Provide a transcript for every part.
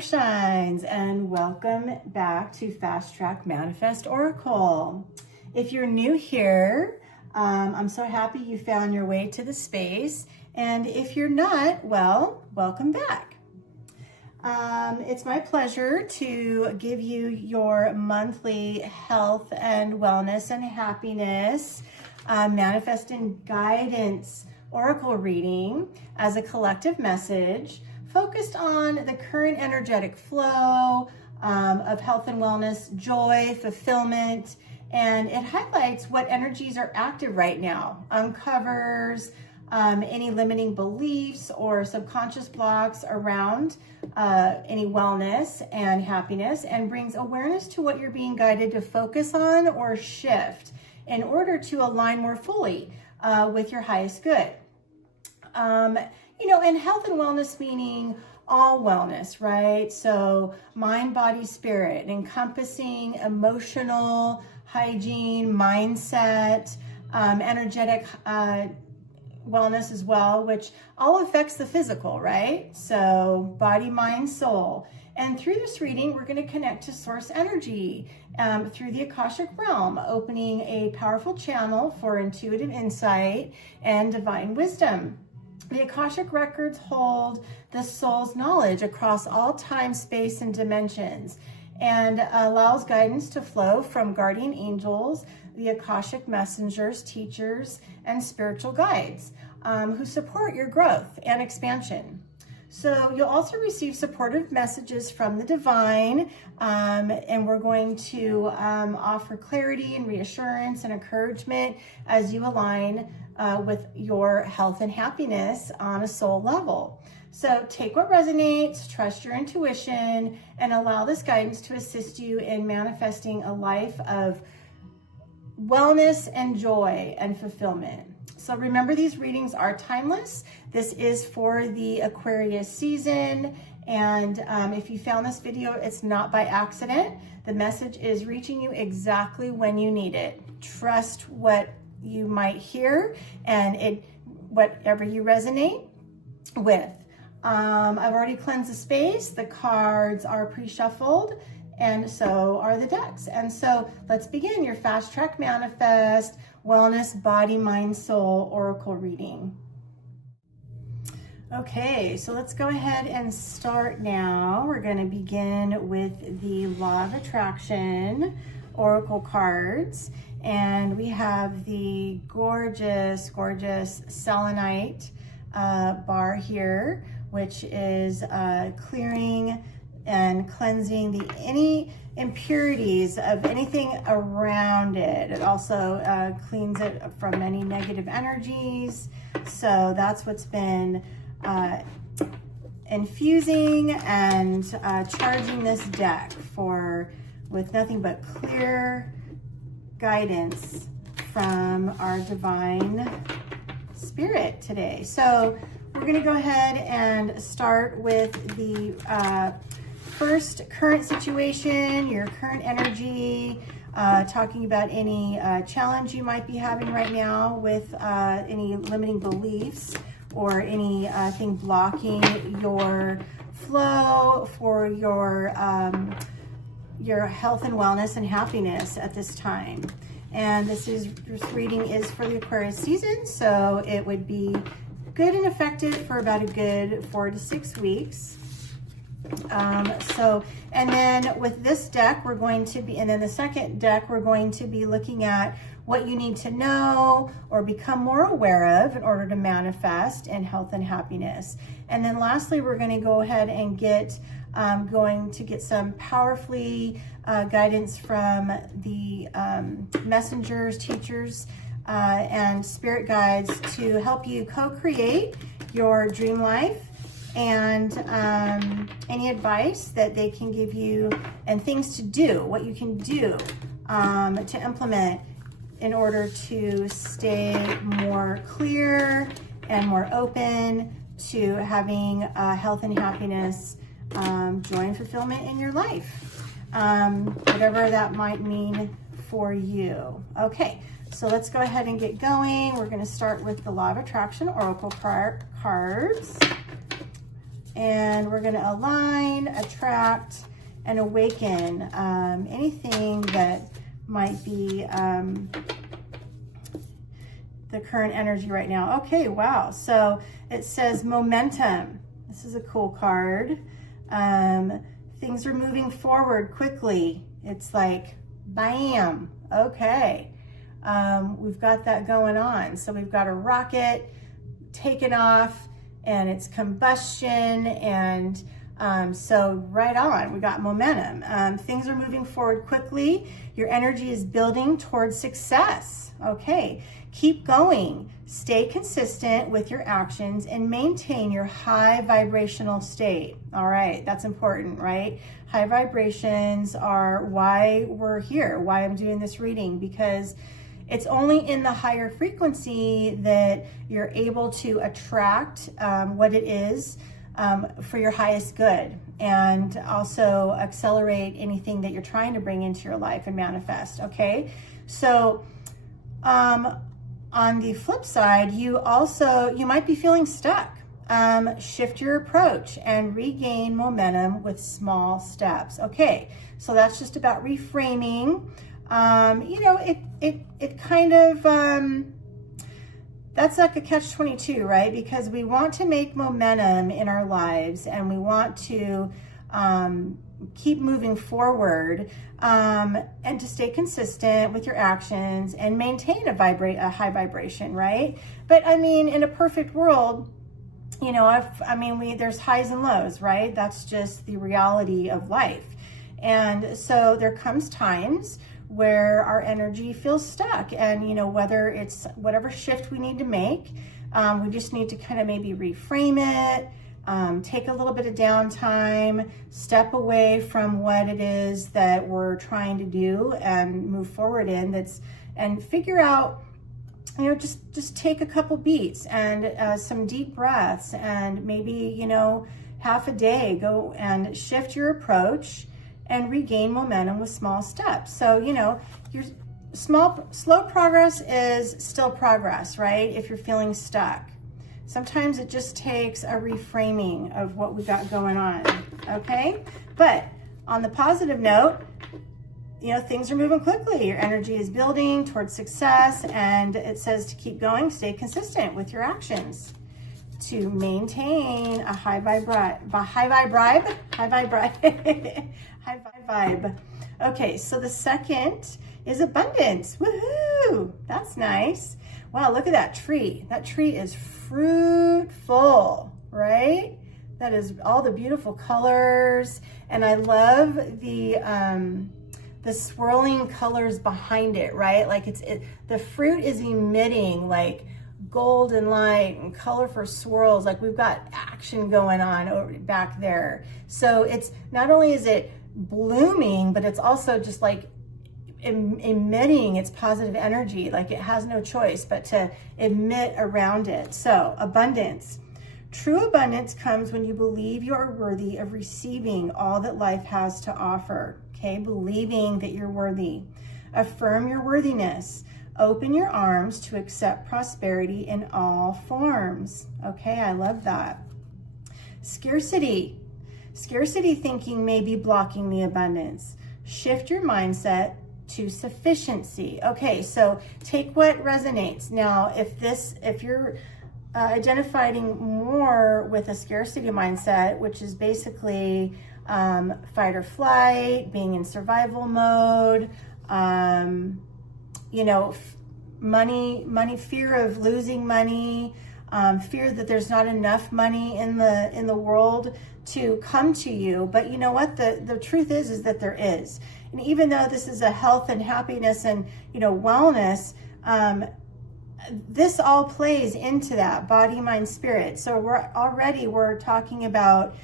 StarShines, and welcome back to FastTrak Manifest Oracle. If you're new here, I'm so happy you found your way to the space, and if you're not, well, welcome back. It's my pleasure to give you your monthly health and wellness and happiness manifest and guidance oracle reading as a collective message focused on the current energetic flow of health and wellness, joy, fulfillment, and it highlights what energies are active right now, uncovers any limiting beliefs or subconscious blocks around any wellness and happiness, and brings awareness to what you're being guided to focus on or shift in order to align more fully with your highest good. And health and wellness meaning all wellness, right? So mind, body, spirit, encompassing emotional hygiene, mindset, energetic wellness as well, which all affects the physical, right? So body, mind, soul. And through this reading, we're going to connect to source energy through the Akashic realm, opening a powerful channel for intuitive insight and divine wisdom. The Akashic records hold the soul's knowledge across all time, space, and dimensions, and allows guidance to flow from guardian angels, the Akashic messengers, teachers, and spiritual guides who support your growth and expansion. So you'll also receive supportive messages from the divine, and we're going to offer clarity and reassurance and encouragement as you align with your health and happiness on a soul level. So take what resonates, trust your intuition, and allow this guidance to assist you in manifesting a life of wellness and joy and fulfillment. So remember, these readings are timeless. This is for the Aquarius season. And if you found this video, it's not by accident. The message is reaching you exactly when you need it. Trust what you might hear and whatever you resonate with. I've already cleansed the space. The cards are pre-shuffled, and so are the decks. And so let's begin your FastTrak Manifest Wellness Body, Mind, Soul Oracle reading. Okay, so let's go ahead and start now. We're going to begin with the Law of Attraction Oracle cards. And we have the gorgeous, gorgeous selenite bar here, which is clearing and cleansing any impurities of anything around it. It also cleans it from any negative energies. So that's what's been infusing and charging this deck with nothing but clear guidance from our divine spirit today. So we're going to go ahead and start with the first current situation, your current energy, talking about any challenge you might be having right now with any limiting beliefs or anything blocking your flow for your health and wellness and happiness at this time. And this reading is for the Aquarius season, so it would be good and effective for about a good 4 to 6 weeks. And then with this deck, and then the second deck, we're going to be looking at what you need to know or become more aware of in order to manifest in health and happiness. And then lastly, we're going to go ahead and get some powerfully guidance from the messengers, teachers, and spirit guides to help you co-create your dream life, and any advice that they can give you and things to do, what you can do to implement in order to stay more clear and more open to having health and happiness, joy and fulfillment in your life, whatever that might mean for you. Okay, so let's go ahead and get going. We're going to start with the Law of Attraction Oracle cards. And we're going to align, attract, and awaken anything that might be the current energy right now. Okay, wow. So it says momentum. This is a cool card. Things are moving forward quickly. It's like, bam. Okay. We've got that going on. So we've got a rocket taking off, and it's combustion, and so right on, we got momentum. Things are moving forward quickly. Your energy is building towards success. Okay, keep going. Stay consistent with your actions and maintain your high vibrational state. All right, that's important, right? High vibrations are why we're here, why I'm doing this reading, because it's only in the higher frequency that you're able to attract what it is for your highest good, and also accelerate anything that you're trying to bring into your life and manifest. Okay, so on the flip side, you might be feeling stuck. Shift your approach and regain momentum with small steps. Okay, so that's just about reframing. You know, it kind of, that's like a catch-22, right? Because we want to make momentum in our lives, and we want to keep moving forward, and to stay consistent with your actions and maintain a high vibration, right? But I mean, in a perfect world, you know, there's highs and lows, right? That's just the reality of life. And so there comes times where our energy feels stuck, and you know, whether it's whatever shift we need to make, we just need to kind of maybe reframe it, take a little bit of downtime, step away from what it is that we're trying to do and move forward in, and figure out, you know, just take a couple beats and some deep breaths, and maybe, you know, half a day, go and shift your approach and regain momentum with small steps. So, you know, your slow progress is still progress, right? If you're feeling stuck. Sometimes it just takes a reframing of what we got going on, okay? But on the positive note, you know, things are moving quickly. Your energy is building towards success, and it says to keep going, stay consistent with your actions to maintain a high vibe. Okay, so the second is abundance. Woohoo! That's nice. Wow, look at that tree. That tree is fruitful, right? That is all the beautiful colors, and I love the swirling colors behind it, right? Like the fruit is emitting like golden light and colorful swirls. Like we've got action going on over back there. So it's not only is it blooming, but it's also just like emitting its positive energy. Like it has no choice but to emit around it. So abundance. True abundance comes when you believe you are worthy of receiving all that life has to offer. Okay, believing that you're worthy. Affirm your worthiness. Open your arms to accept prosperity in all forms. Okay, I love that. Scarcity. Scarcity thinking may be blocking the abundance. Shift your mindset to sufficiency. Okay, so take what resonates. Now, if you're identifying more with a scarcity mindset, which is basically fight or flight, being in survival mode, you know, money, fear of losing money, fear that there's not enough money in the world to come to you. But you know what? The truth is that there is. And even though this is a health and happiness and, you know, wellness, this all plays into that body, mind, spirit. So we're talking about,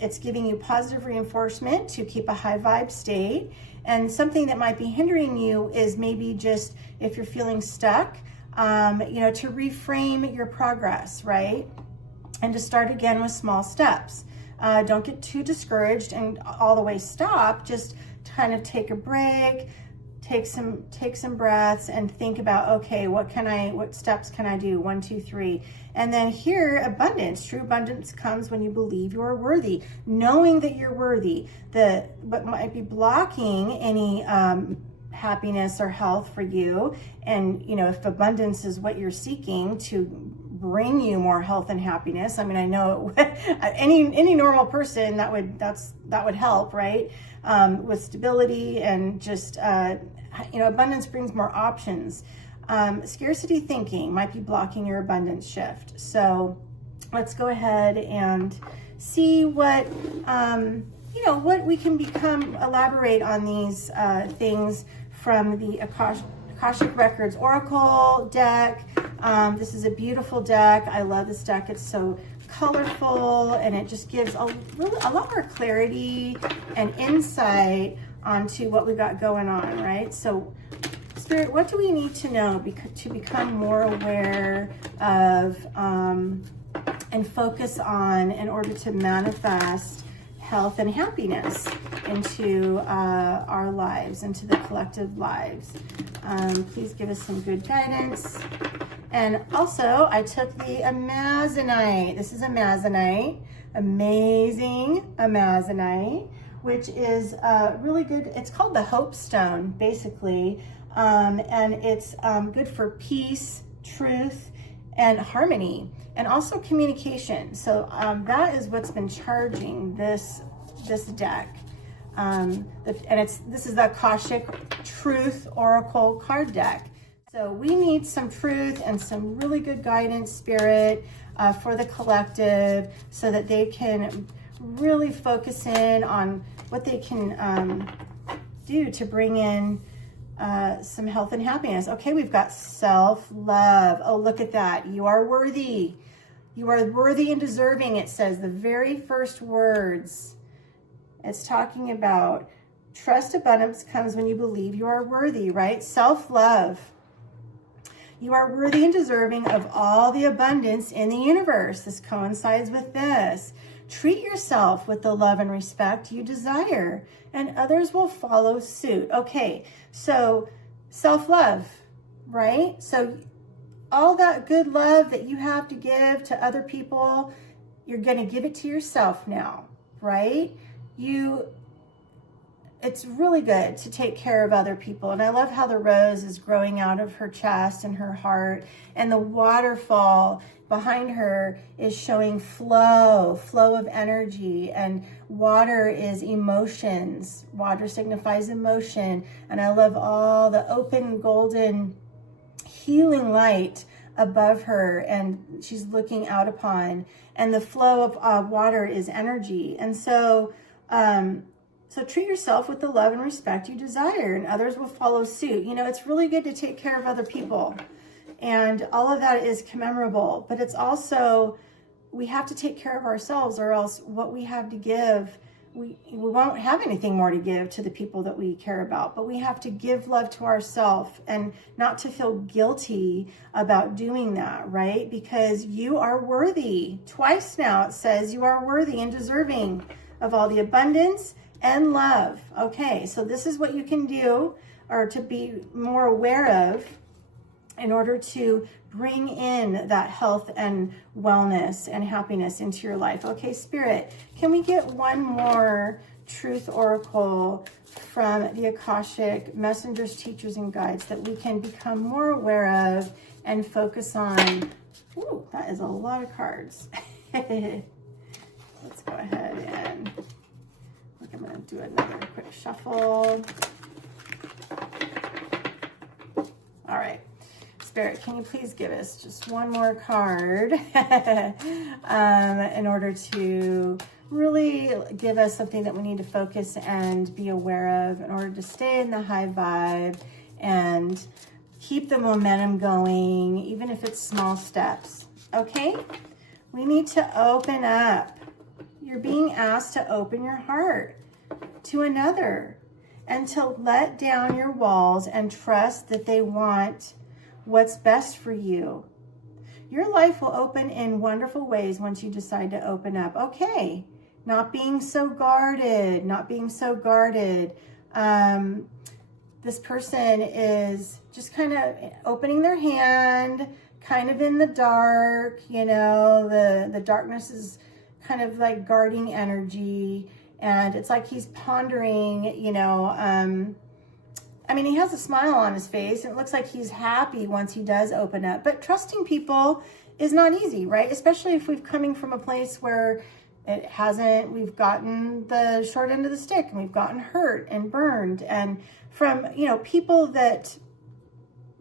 it's giving you positive reinforcement to keep a high vibe state. And something that might be hindering you is maybe just if you're feeling stuck, you know, to reframe your progress, right? And to start again with small steps. Don't get too discouraged and all the way stop. Just kind of take a break, take some breaths and think about, okay, what steps can I do? 1, 2, 3. And then here, abundance. True abundance comes when you believe you are worthy, knowing that you're worthy. What might be blocking any happiness or health for you, and if abundance is what you're seeking to bring you more health and happiness, I mean, I know any normal person that would help, right? With stability and just abundance brings more options. Scarcity thinking might be blocking your abundance shift. So let's go ahead and see what what we can become. Elaborate on these things from the Akashic Records Oracle deck. This is a beautiful deck. I love this deck. It's so colorful, and it just gives a lot more clarity and insight onto what we got going on, right? So, Spirit, what do we need to know to become more aware of and focus on in order to manifest health and happiness into our lives, into the collective lives? Please give us some good guidance. And also, I took the Amazonite. This is Amazonite, amazing Amazonite, which is really good. It's called the Hope Stone, basically, and it's good for peace, truth, and harmony, and also communication. So that is what's been charging this deck. This is the Akashic Truth Oracle card deck. So we need some truth and some really good guidance, Spirit, for the collective, so that they can really focus in on what they can do to bring in some health and happiness. Okay, we've got self-love. Oh, look at that. You are worthy. You are worthy and deserving, it says. The very first words. It's talking about trust abundance comes when you believe you are worthy, right? Self-love. You are worthy and deserving of all the abundance in the universe. This coincides with this. Treat yourself with the love and respect you desire, and others will follow suit. Okay, so self-love, right? So all that good love that you have to give to other people, you're going to give it to yourself now, right? It's really good to take care of other people. And I love how the rose is growing out of her chest and her heart, and the waterfall behind her is showing flow of energy, and water is emotions. Water signifies emotion. And I love all the open golden healing light above her, and she's looking out upon, and the flow of water is energy. And so so treat yourself with the love and respect you desire, and others will follow suit. It's really good to take care of other people, and all of that is commemorable, but it's also, we have to take care of ourselves, or else what we have to give, we won't have anything more to give to the people that we care about. But we have to give love to ourselves, and not to feel guilty about doing that, right? Because you are worthy. Twice now it says you are worthy and deserving of all the abundance and love. Okay, so this is what you can do, or to be more aware of, in order to bring in that health and wellness and happiness into your life. Okay, Spirit, can we get one more truth oracle from the Akashic messengers, teachers, and guides that we can become more aware of and focus on? Ooh, that is a lot of cards. Let's go ahead and I'm going to do another quick shuffle. All right. Spirit, can you please give us just one more card in order to really give us something that we need to focus and be aware of in order to stay in the high vibe and keep the momentum going, even if it's small steps. Okay? We need to open up. You're being asked to open your heart to another, and to let down your walls and trust that they want what's best for you. Your life will open in wonderful ways once you decide to open up. Okay, not being so guarded, not being so guarded. The this person is just kind of opening their hand, kind of in the dark, you know, the darkness is kind of like guarding energy. And it's like he's pondering, you know, I mean, he has a smile on his face, and it looks like he's happy once he does open up. But trusting people is not easy, right? Especially if we've coming from a place where we've gotten the short end of the stick, and we've gotten hurt and burned, and from, you know, people that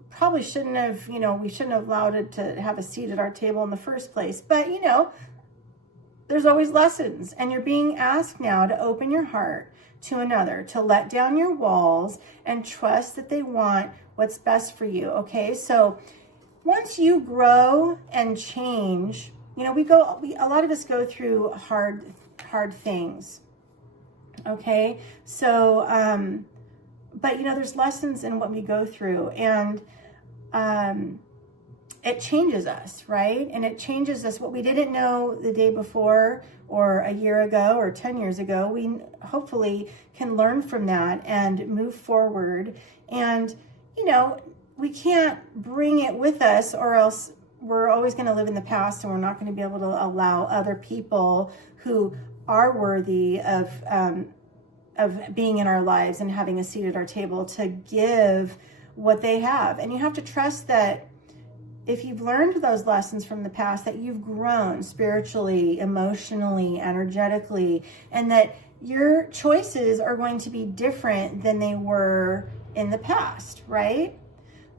probably shouldn't have, you know, we shouldn't have allowed it to have a seat at our table in the first place. But, you know, there's always lessons, and you're being asked now to open your heart to another, to let down your walls and trust that they want what's best for you. Okay, so once you grow and change, you know, a lot of us go through hard things. Okay, so but you know, there's lessons in what we go through, and it changes us, right? And it changes us. What we didn't know the day before, or a year ago, or 10 years ago, we hopefully can learn from that and move forward. And, you know, we can't bring it with us, or else we're always going to live in the past, and we're not going to be able to allow other people who are worthy of being in our lives and having a seat at our table to give what they have. And you have to trust that if you've learned those lessons from the past, that you've grown spiritually, emotionally, energetically, and that your choices are going to be different than they were in the past, right?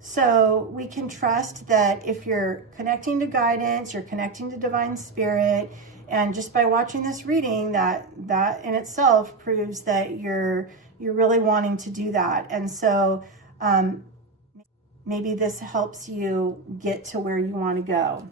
So we can trust that if you're connecting to guidance, you're connecting to divine spirit, and just by watching this reading, that in itself proves that you're really wanting to do that. And so maybe this helps you get to where you want to go.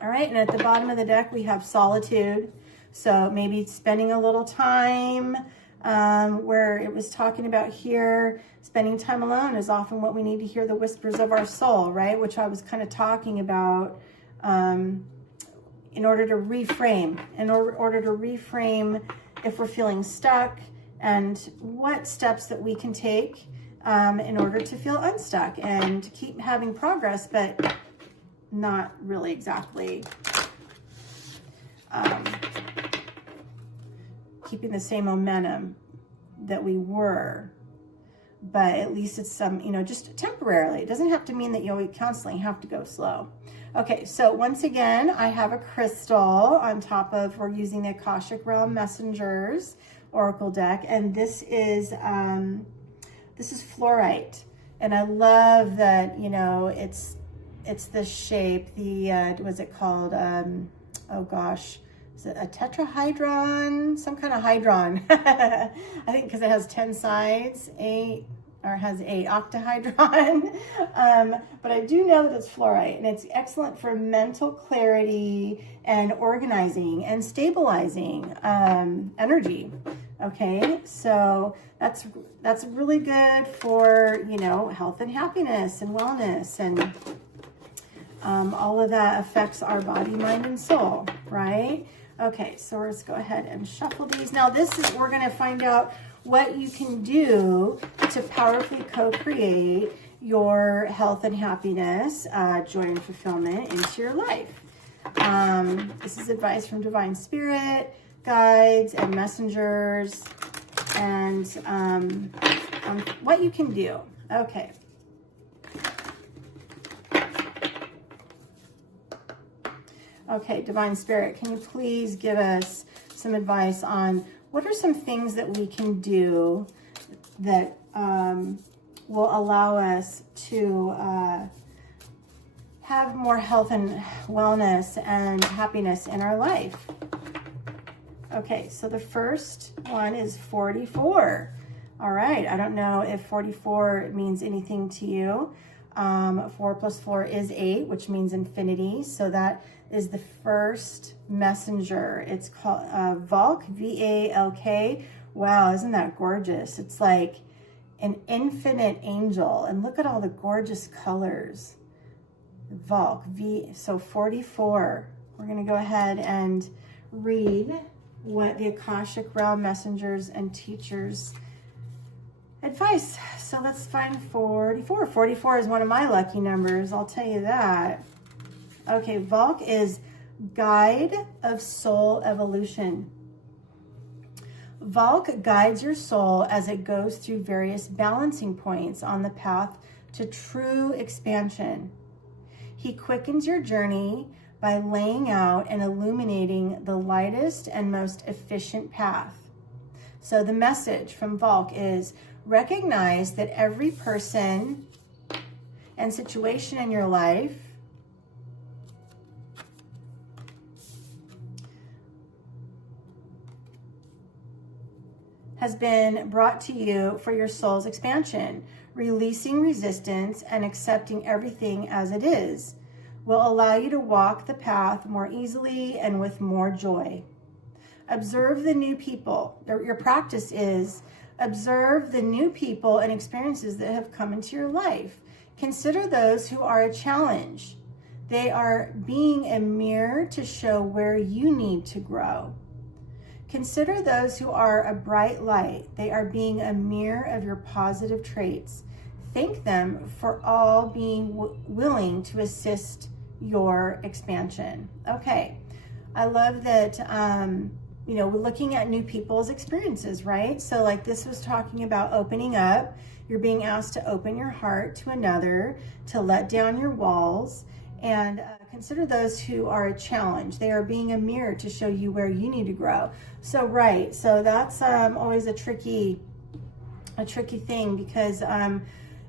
All right, and at the bottom of the deck, we have solitude. So maybe spending a little time where it was talking about here, spending time alone is often what we need to hear the whispers of our soul, right? Which I was kind of talking about in order to reframe, if we're feeling stuck, and what steps that we can take in order to feel unstuck and keep having progress, but not really exactly keeping the same momentum that we were, but at least it's some, you know, just temporarily. It doesn't have to mean that you constantly have to go slow. Okay, so once again, I have a crystal on top of, we're using the Akashic Realm Messengers Oracle deck, and this is fluorite, and I love that, you know, it's this shape, the what's it called, oh gosh, is it a tetrahedron, some kind of hydron? I think because it has 10 sides, 8, or has 8 octahedron. But I do know that it's fluorite, and it's excellent for mental clarity and organizing and stabilizing energy. Okay, so that's really good for, you know, health and happiness and wellness, and all of that affects our body, mind, and soul, right? Okay, so let's go ahead and shuffle these. Now we're going to find out what you can do to powerfully co-create your health and happiness, joy and fulfillment into your life. This is advice from divine spirit, guides, and messengers, and what you can do. Okay. Okay, divine spirit, can you please give us some advice on what are some things that we can do that will allow us to have more health and wellness and happiness in our life? Okay, so the first one is 44. All right, I don't know if 44 means anything to you. 4 plus 4 is 8, which means infinity. So that is the first messenger. It's called Valk, V-A-L-K. Wow, isn't that gorgeous? It's like an infinite angel. And look at all the gorgeous colors. Valk, so 44. We're going to go ahead and read what the Akashic Realm messengers and teachers advice. So let's find 44. 44 is one of my lucky numbers, I'll tell you that. Okay, Valk is guide of soul evolution. Valk guides your soul as it goes through various balancing points on the path to true expansion. He quickens your journey by laying out and illuminating the lightest and most efficient path. So the message from Valk is, recognize that every person and situation in your life has been brought to you for your soul's expansion. Releasing resistance and accepting everything as it is will allow you to walk the path more easily and with more joy. Observe the new people. Your practice is observe the new people and experiences that have come into your life. Consider those who are a challenge. They are being a mirror to show where you need to grow. Consider those who are a bright light. They are being a mirror of your positive traits. Thank them for all being willing to assist your expansion. Okay, I love that, you know, we're looking at new people's experiences, right? So like this was talking about opening up. You're being asked to open your heart to another, to let down your walls, and consider those who are a challenge. They are being a mirror to show you where you need to grow. So, right, so that's always a tricky thing, because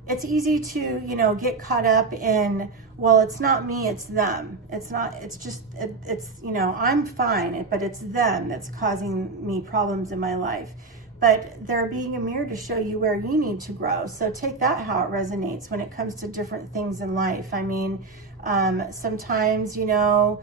it's easy to, you know, get caught up in, well, it's not me, it's them. It's not, it's just, it's, you know, I'm fine, but it's them that's causing me problems in my life. But they're being a mirror to show you where you need to grow. So take that how it resonates when it comes to different things in life. I mean, sometimes, you know,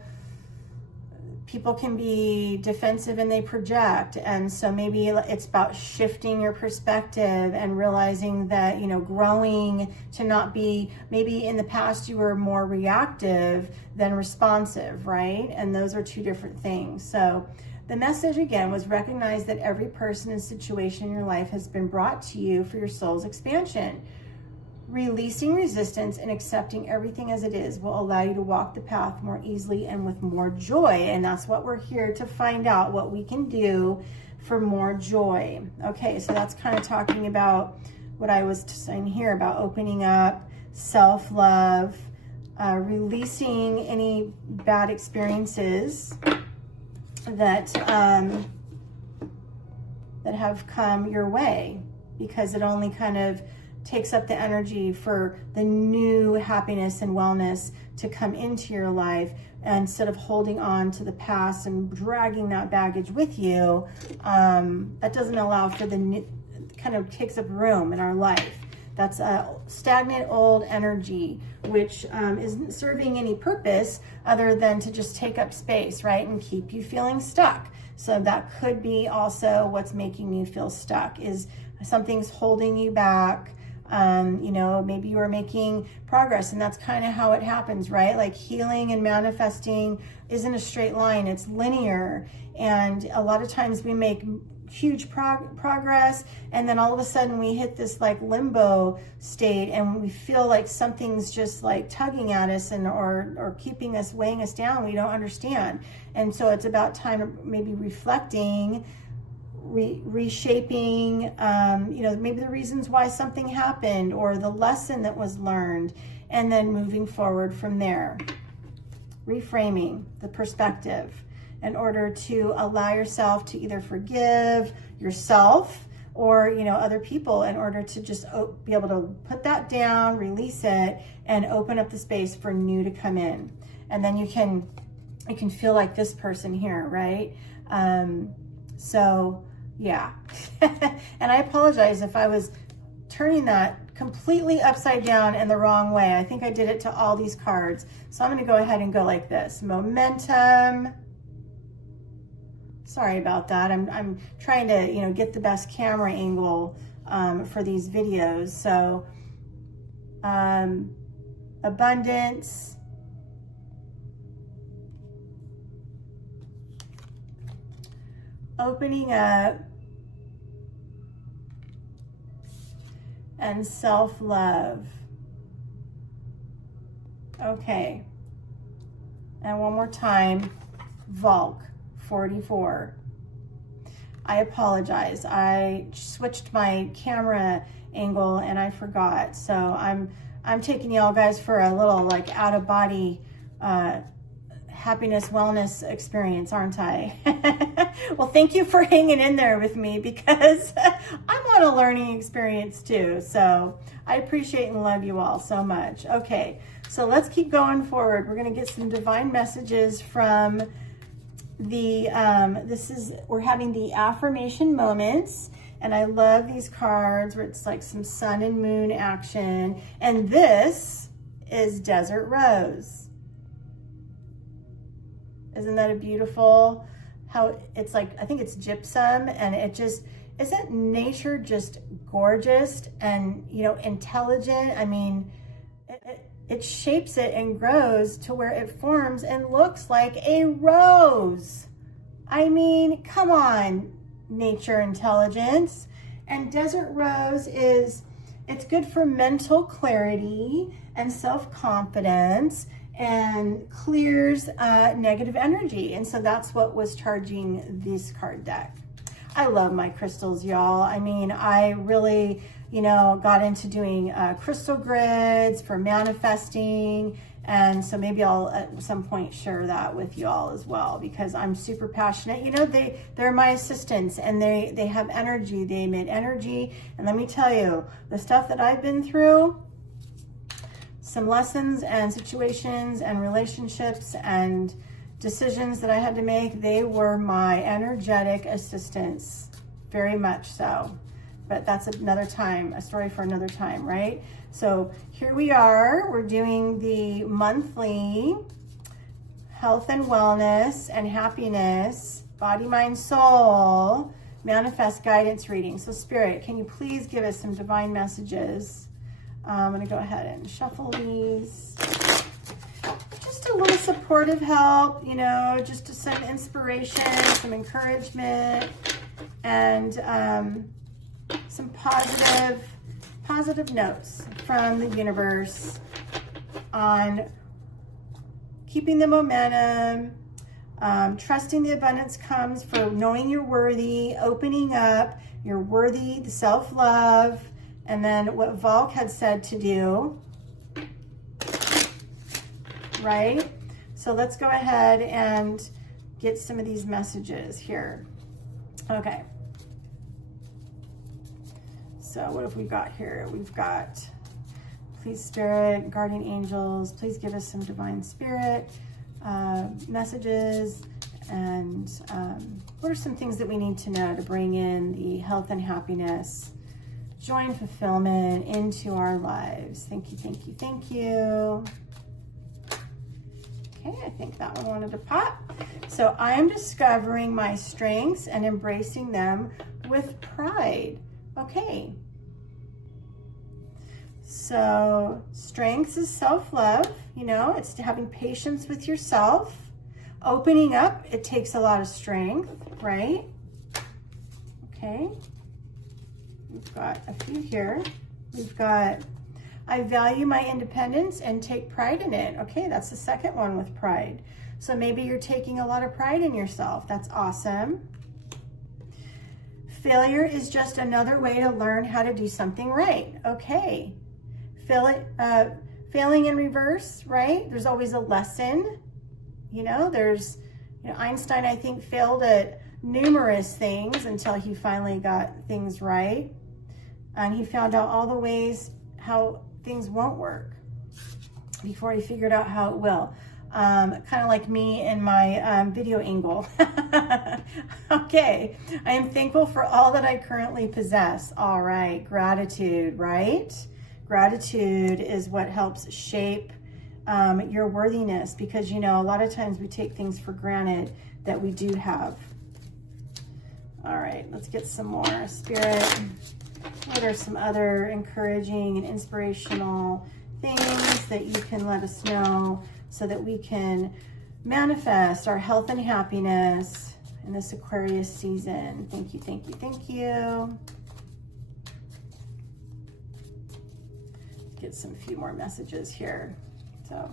people can be defensive and they project. And so maybe it's about shifting your perspective and realizing that, you know, growing to not be, maybe in the past you were more reactive than responsive, right? And those are two different things. So the message again was, recognize that every person and situation in your life has been brought to you for your soul's expansion. Releasing resistance and accepting everything as it is will allow you to walk the path more easily and with more joy. And that's what we're here to find out, what we can do for more joy. Okay, so that's kind of talking about what I was saying here about opening up, self-love, releasing any bad experiences that that have come your way, because it only kind of takes up the energy for the new happiness and wellness to come into your life, instead of holding on to the past and dragging that baggage with you. That doesn't allow for the new, kind of takes up room in our life. That's a stagnant old energy, which isn't serving any purpose other than to just take up space, right? And keep you feeling stuck. So that could be also what's making you feel stuck, is something's holding you back. You know, maybe you are making progress, and that's kind of how it happens, right? Like healing and manifesting isn't a straight line, it's linear. And a lot of times we make huge progress, and then all of a sudden we hit this like limbo state, and we feel like something's just like tugging at us and or keeping us, weighing us down. We don't understand. And so it's about time of maybe reflecting, reshaping, you know, maybe the reasons why something happened or the lesson that was learned, and then moving forward from there. Reframing the perspective in order to allow yourself to either forgive yourself or, you know, other people, in order to just be able to put that down, release it, and open up the space for new to come in. And then you can feel like this person here, right? So yeah. And I apologize if I was turning that completely upside down in the wrong way. I think I did it to all these cards. So I'm going to go ahead and go like this. Momentum. Sorry about that. I'm trying to, you know, get the best camera angle for these videos. So abundance. Opening up. and self-love. Okay. And one more time, Valk 44. I apologize. I switched my camera angle and I forgot. So I'm taking y'all guys for a little like out of body happiness wellness experience, aren't I? Well, thank you for hanging in there with me because I'm on a learning experience too. So I appreciate and love you all so much. Okay, so let's keep going forward. We're going to get some divine messages from the, we're having the affirmation moments. And I love these cards where it's like some sun and moon action. And this is Desert Rose. Isn't that a beautiful, how it's like, I think it's gypsum, and it just, isn't nature just gorgeous and, you know, intelligent? I mean, it shapes it and grows to where it forms and looks like a rose. I mean, come on, nature intelligence. And Desert Rose it's good for mental clarity and self-confidence, and clears negative energy. And so that's what was charging this card deck. I love my crystals, y'all. I mean, I really, you know, got into doing crystal grids for manifesting. And so maybe I'll at some point share that with y'all as well, because I'm super passionate. You know, they're my assistants, and they have energy. They emit energy. And let me tell you, the stuff that I've been through, some lessons and situations and relationships and decisions that I had to make, they were my energetic assistants, very much so. But that's another time, a story for another time, right? So here we are, we're doing the monthly health and wellness and happiness, body, mind, soul, manifest guidance reading. So Spirit, can you please give us some divine messages? I'm gonna go ahead and shuffle these. Just a little supportive help, you know, just to some inspiration, some encouragement, and some positive notes from the universe on keeping the momentum, trusting the abundance comes for knowing you're worthy, opening up, you're worthy, the self-love, and then what Valk had said to do, right? So let's go ahead and get some of these messages here. Okay. So what have we got here? We've got, please Spirit, guardian angels, please give us some divine spirit messages, and what are some things that we need to know to bring in the health and happiness, joy and fulfillment into our lives. Thank you, thank you, thank you. Okay, I think that one wanted to pop. So I am discovering my strengths and embracing them with pride. Okay. So strengths is self-love, you know, it's having patience with yourself. Opening up, it takes a lot of strength, right? Okay. We've got a few here. We've got, I value my independence and take pride in it. Okay, that's the second one with pride. So maybe you're taking a lot of pride in yourself. That's awesome. Failure is just another way to learn how to do something right. Okay. Failing in reverse, right? There's always a lesson. You know, Einstein, I think, failed at numerous things until he finally got things right. And he found out all the ways how things won't work before he figured out how it will. Kind of like me and my video angle. Okay, I am thankful for all that I currently possess. All right, gratitude, right? Gratitude is what helps shape your worthiness, because, you know, a lot of times we take things for granted that we do have. All right, let's get some more. Spirit, what are some other encouraging and inspirational things that you can let us know so that we can manifest our health and happiness in this Aquarius season? Thank you, thank you, thank you. get some few more messages here. So.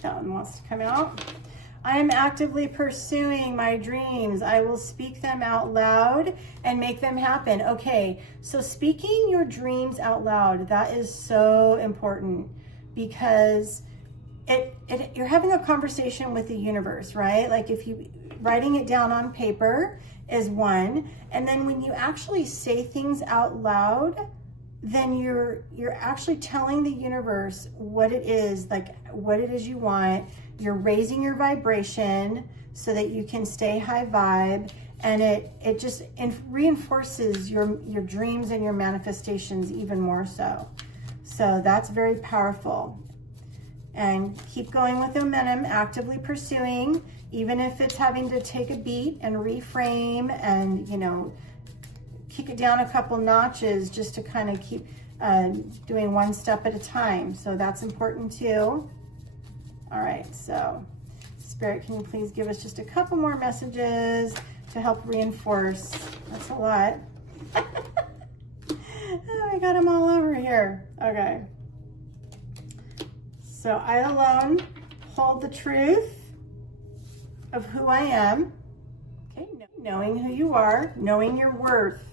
That one wants to come out. I am actively pursuing my dreams. I will speak them out loud and make them happen. Okay, so speaking your dreams out loud, that is so important, because you're having a conversation with the universe, right? Like if you writing it down on paper is one, and then when you actually say things out loud, then you're actually telling the universe what it is, like what it is you want. You're raising your vibration so that you can stay high vibe, and it just reinforces your dreams and your manifestations even more so. So that's very powerful. And keep going with the momentum, actively pursuing, even if it's having to take a beat and reframe and, you know, kick it down a couple notches just to kind of keep doing one step at a time. So that's important too. All right, so Spirit, can you please give us just a couple more messages to help reinforce? That's a lot. Oh, I got them all over here. Okay. So I alone hold the truth of who I am. Okay, knowing who you are, knowing your worth.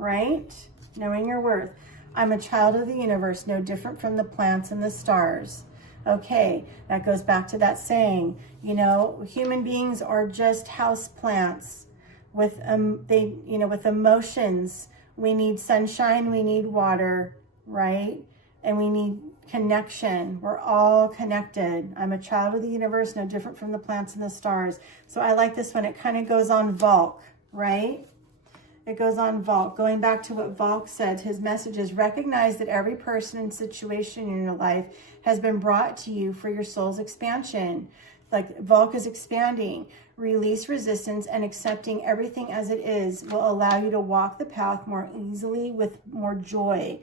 Right? Knowing your worth. I'm a child of the universe, no different from the plants and the stars. Okay, that goes back to that saying, you know, human beings are just house plants with with emotions. We need sunshine, we need water, right? And we need connection. We're all connected. I'm a child of the universe, no different from the plants and the stars. So I like this one. It kind of goes on Volk, right? It goes on Volk. Going back to what Volk said, his message is recognize that every person and situation in your life has been brought to you for your soul's expansion. Like Volk is expanding. Release resistance and accepting everything as it is will allow you to walk the path more easily with more joy.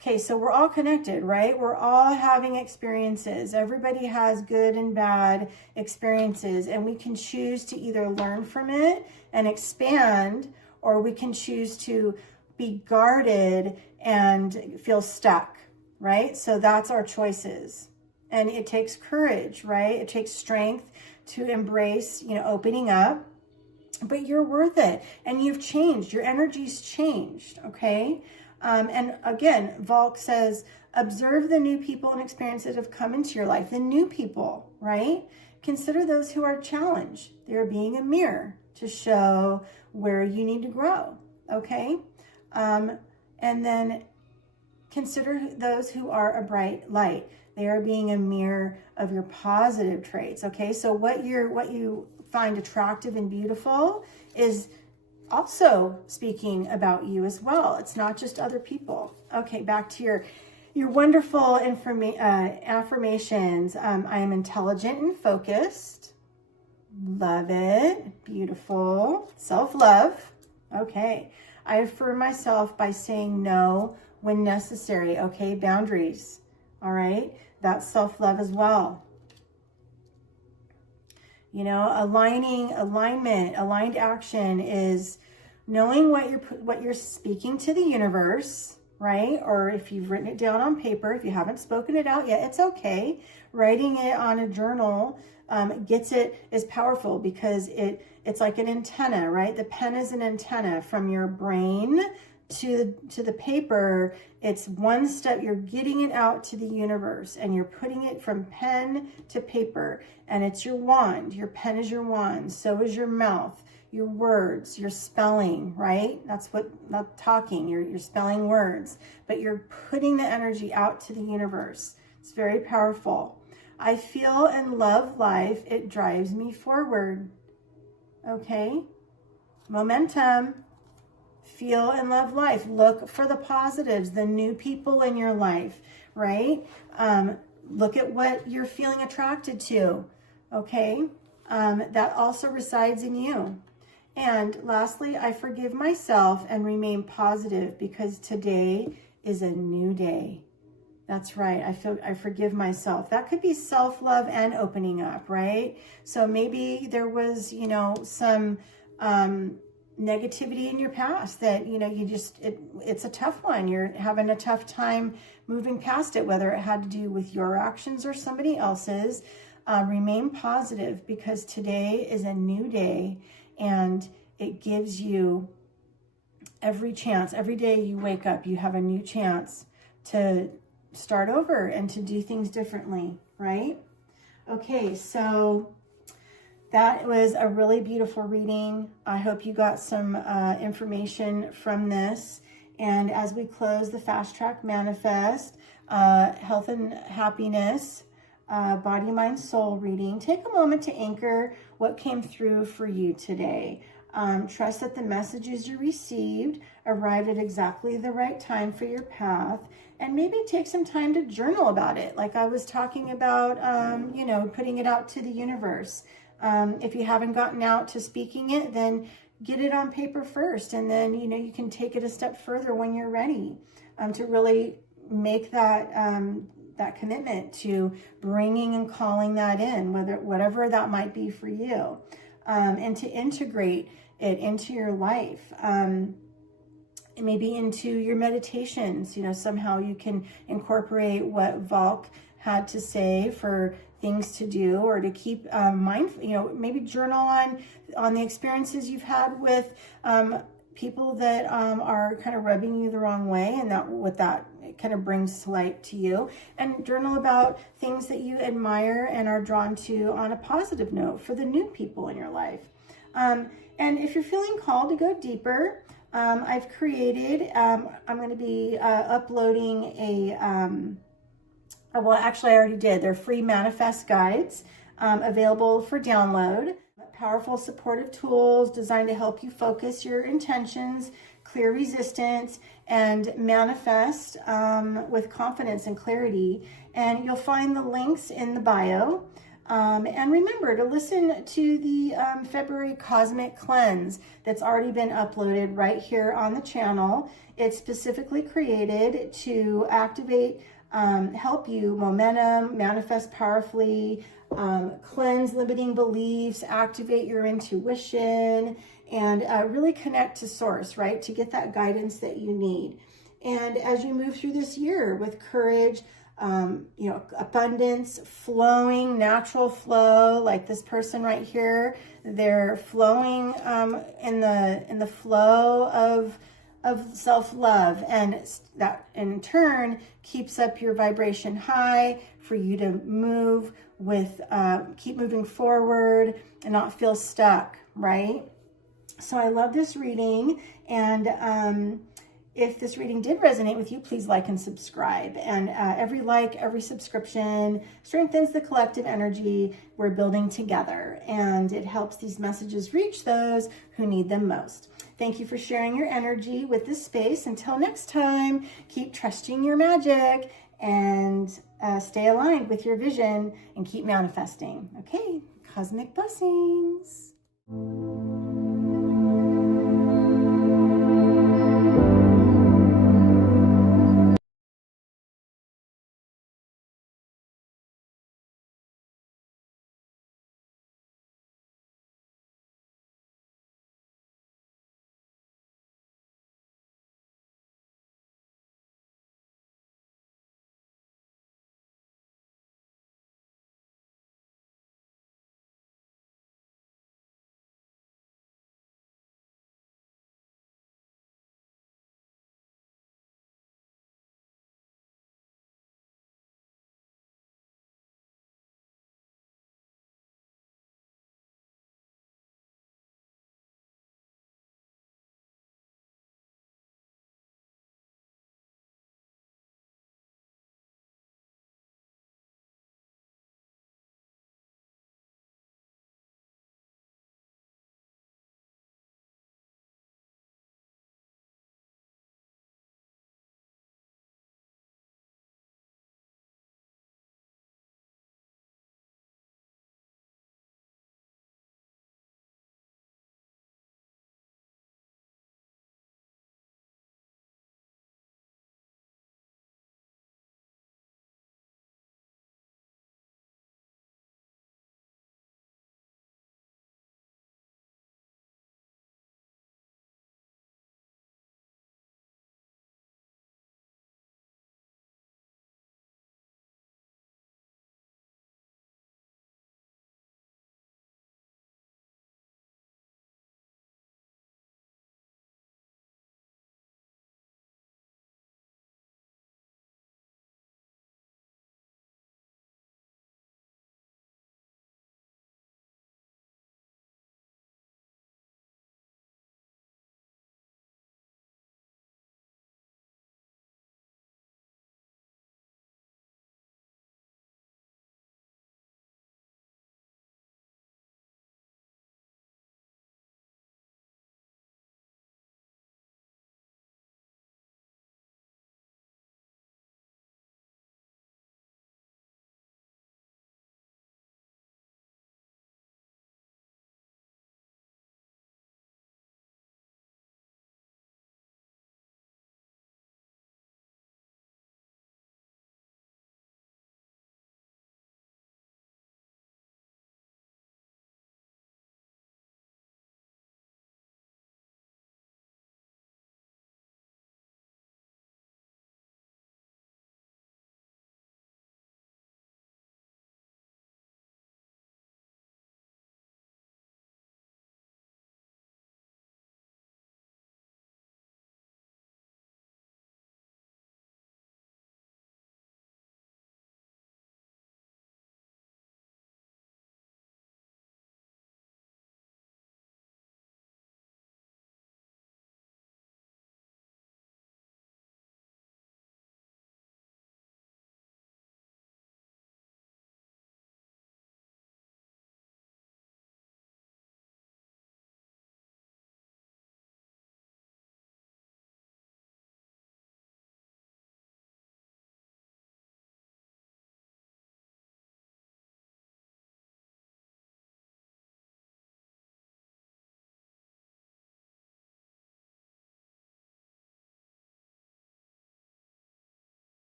Okay, so we're all connected, right? We're all having experiences. Everybody has good and bad experiences, and we can choose to either learn from it and expand, or we can choose to be guarded and feel stuck, right? So that's our choices. And it takes courage, right? It takes strength to embrace, you know, opening up, but you're worth it. And you've changed. Your energy's changed, okay? And again, Volk says, observe the new people and experiences that have come into your life. The new people, right? Consider those who are challenged. They're being a mirror to show where you need to grow, okay? And then consider those who are a bright light. They are being a mirror of your positive traits, okay? So what you find attractive and beautiful is also speaking about you as well. It's not just other people. Okay, back to your wonderful affirmations. I am intelligent and focused. Love it. Beautiful. Self-love. Okay. I affirm myself by saying no when necessary. Okay. Boundaries. All right. That's self-love as well. You know, aligned action is knowing what you're speaking to the universe, right? Or if you've written it down on paper, if you haven't spoken it out yet, it's okay. Writing it on a journal is powerful because it's like an antenna, right? The pen is an antenna from your brain to the paper. It's one step. You're getting it out to the universe, and you're putting it from pen to paper. And it's your wand. Your pen is your wand. So is your mouth, your words, your spelling, right? That's what, not talking. You're spelling words, but you're putting the energy out to the universe. It's very powerful. I feel and love life. It drives me forward. Okay. Momentum. Feel and love life. Look for the positives, the new people in your life, right? Look at what you're feeling attracted to, okay? That also resides in you. And lastly, I forgive myself and remain positive because today is a new day. That's right. I forgive myself. That could be self-love and opening up, right? So maybe there was, you know, some negativity in your past that, you know, it's a tough one. You're having a tough time moving past it, whether it had to do with your actions or somebody else's. Remain positive because today is a new day, and it gives you every chance. Every day you wake up, you have a new chance to start over and to do things differently, right? Okay, so that was a really beautiful reading. I hope you got some information from this. And as we close the FastTrak Manifest, Health and Happiness, Body, Mind, Soul reading, take a moment to anchor what came through for you today. Trust that the messages you received arrived at exactly the right time for your path, and maybe take some time to journal about it. Like I was talking about, you know, putting it out to the universe. If you haven't gotten out to speaking it, then get it on paper first, and then, you know, you can take it a step further when you're ready to really make that that commitment to bringing and calling that in, whatever that might be for you, and to integrate it into your life, maybe into your meditations. You know, somehow you can incorporate what Valk had to say for things to do, or to keep mindful. You know, maybe journal on the experiences you've had with people that are kind of rubbing you the wrong way, and what that kind of brings to light to you, and journal about things that you admire and are drawn to on a positive note for the new people in your life. And if you're feeling called to go deeper, I've created, I'm going to be uploading well, actually I already did. They're free manifest guides available for download. Powerful supportive tools designed to help you focus your intentions, clear resistance, and manifest with confidence and clarity. And you'll find the links in the bio. And remember to listen to the February Cosmic Cleanse that's already been uploaded right here on the channel. It's specifically created to activate, help you momentum, manifest powerfully, cleanse limiting beliefs, activate your intuition, and really connect to source, right? To get that guidance that you need. And as you move through this year with courage, you know, abundance, flowing, natural flow, like this person right here, they're flowing in the flow of self-love, and that in turn keeps up your vibration high for you to move with, keep moving forward and not feel stuck, right? So I love this reading, and if this reading did resonate with you, please like and subscribe. And every like, every subscription strengthens the collective energy we're building together, and it helps these messages reach those who need them most. Thank you for sharing your energy with this space. Until next time, keep trusting your magic and stay aligned with your vision and keep manifesting. Okay, cosmic blessings.